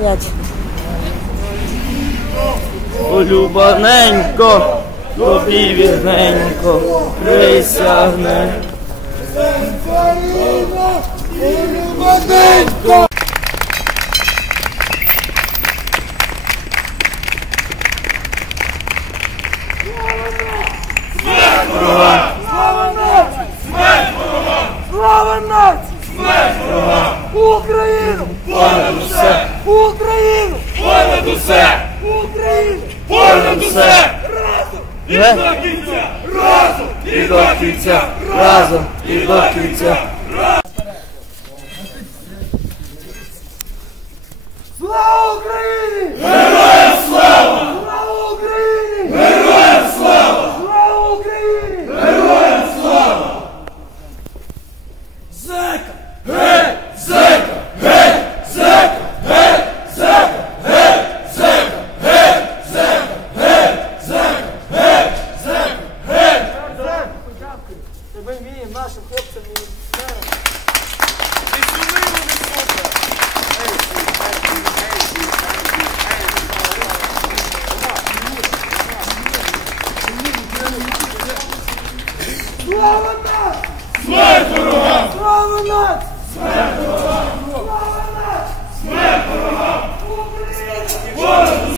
П'ять. Улюбаненько, тобі вірненько, присягне. Слава нації! Смерть ворогам! Україну! Понад усе, Україну! понад усе, Україну! понад усе. Разом! І до кінця, разом, і до кінця, разом, і до кінця. Слава Україні! Героям слава! Слава Україні! Героям слава! Слава Україні! Героям слава! Зека! Ми вміємо нашим хлопцям і Слава нас! Слава нас! Слава нас!